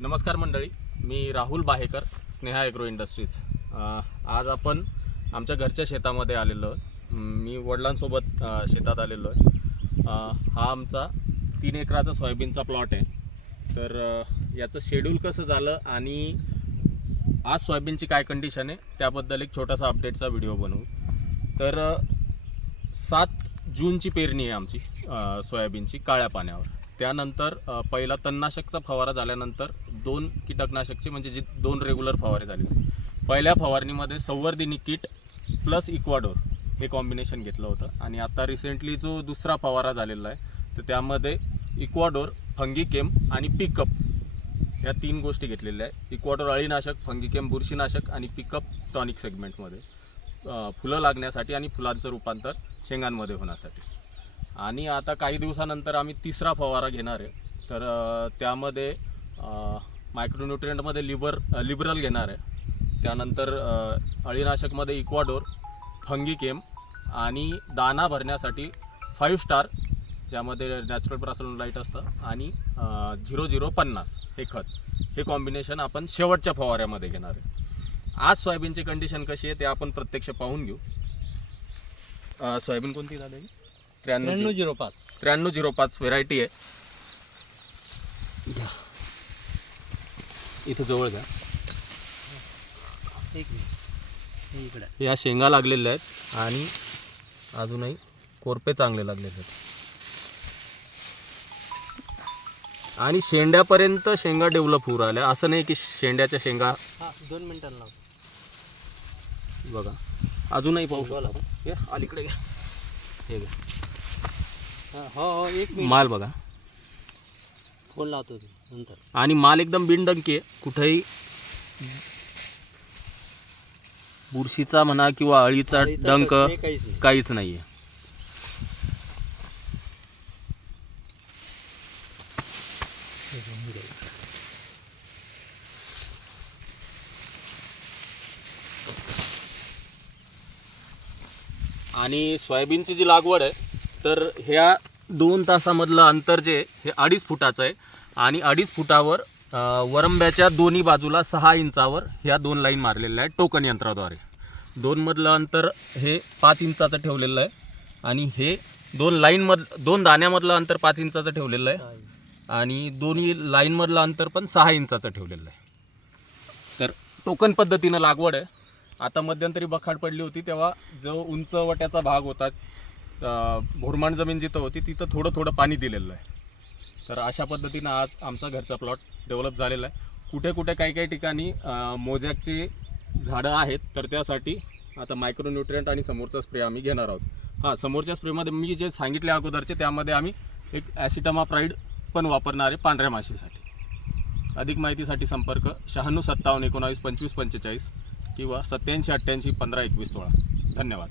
नमस्कार मंडळी मी राहुल बाहेकर स्नेहा एग्रो इंडस्ट्रीज आज आपण आमच्या घरच्या शेतामध्ये आलेलो मी वडिलांसोबत शेतात आलेलो आहे हा आमचा तीन एकराचा सोयाबीनचा प्लॉट आहे. तर याचं शेड्यूल कसं झालं आणि आज सोयाबीनची काय कंडिशन आहे त्याबद्दल एक छोटासा अपडेटचा व्हिडिओ बनवू. तर सात जूनची पेरणी आहे आमची सोयाबीनची काळ्या पाण्यावर. त्यानंतर पहिला तणनाशकचा फवारा झाल्यानंतर दोन कीटकनाशकचे म्हणजे जे दोन रेग्युलर फवारे झाले. पहिल्या फवारणीमध्ये संवर्धिनी किट प्लस इक्वाडोर हे कॉम्बिनेशन घेतलं होतं. आणि आता रिसेंटली जो दुसरा फवारा झालेला आहे तर त्यामध्ये इक्वाडोर फंगिकेम आणि पिकअप या तीन गोष्टी घेतलेल्या आहे इक्वाडोर अळीनाशक फंगिकेम बुरशीनाशक आणि पिकअप टॉनिक सेगमेंटमध्ये फुलं लागण्यासाठी आणि फुलांचं रूपांतर शेंगांमध्ये होण्यासाठी. आणि आता काही दिवसानंतर आम्ही तिसरा फवारा घेणार आहे. तर त्यामध्ये मायक्रोन्युट्रियंटमध्ये लिबर लिबरल घेणार आहे. त्यानंतर अळीनाशकमध्ये इक्वाडोर फंगिकेम आणि दाना भरण्यासाठी फाईव्ह स्टार ज्यामध्ये नॅचरल ब्रासलून लाइट असतं आणि झिरो झिरो पन्नास हे खत. हे कॉम्बिनेशन आपण शेवटच्या फवाऱ्यामध्ये घेणार आहे. आज सोयाबीनची कंडिशन कशी आहे ते आपण प्रत्यक्ष पाहून घेऊ. सोयाबीन कोणती झाली त्र्याण्णव त्र्याण्णव झिरो पाच. त्र्याण्णव झिरो पाच व्हेरायटी आहे. इथं जवळ घ्या. एक मिनिट. हे इकडे या शेंगा लागलेल्या आहेत आणि अजूनही कोरपे चांगले लागलेले आहेत. आणि शेंड्यापर्यंत शेंगा डेव्हलप होऊ राहिल्या. असं नाही की शेंड्याच्या शेंगा हा दोन मिनिटांना लावतो बघा. अजूनही पाहू. शकता. अलीकडे घ्या. हे घ्या. हा हो एक मिनिट. माल बघा. फोन लावतो मी नंतर. आणि माल एकदम बिनडंकी आहे. कुठेही बुरशीचा म्हणा किंवा अळीचा अळीचा डंक प्रश्न काहीच नाही. काहीच नाही आहे आणि सोयाबीनची जी लागवड आहे तर ह्या दोन तासामधलं अंतर जे हे अडीच फुटाचं आहे. आणि अडीच फुटावर वरंब्याच्या दोन्ही बाजूला सहा इंचावर ह्या दोन लाईन मारलेल्या आहेत टोकन यंत्राद्वारे. दोनमधलं अंतर हे पाच इंचाचं ठेवलेलं आहे. आणि हे दोन लाईनमध दोन दाण्यामधलं अंतर पाच इंचाचं ठेवलेलं आहे. आणि दोन्ही लाईनमधलं अंतर पण सहा इंचाचं ठेवलेलं आहे. तर टोकन पद्धतीनं लागवड आहे. आता मध्यंतरी बखाड पडली होती तेव्हा जो उंचवट्याचा भाग होता भोरमाण जमीन जिथं होती तिथं थोडं थोडं पाणी दिलेलं आहे. तर अशा पद्धतीनं आज आमचा घरचा प्लॉट डेव्हलप झालेला आहे. कुठे कुठे काही काही ठिकाणी अं, मोजॅकची झाडं आहेत तर त्यासाठी आता मायक्रोन्युट्रियंट आणि समोरचा स्प्रे आम्ही घेणार आहोत. हां समोरच्या स्प्रेमध्ये मी जे सांगितले अगोदरचे त्यामध्ये आम्ही एक ॲसिटमा प्राईड पण वापरणार आहे पांढऱ्या माशीसाठी. अधिक माहितीसाठी संपर्क शहाण्णव सत्तावन्न एकोणावीस पंचवीस पंचेचाळीस किंवा सत्याऐंशी अठ्ठ्याऐंशी पंधरा एकवीस सोळा. धन्यवाद.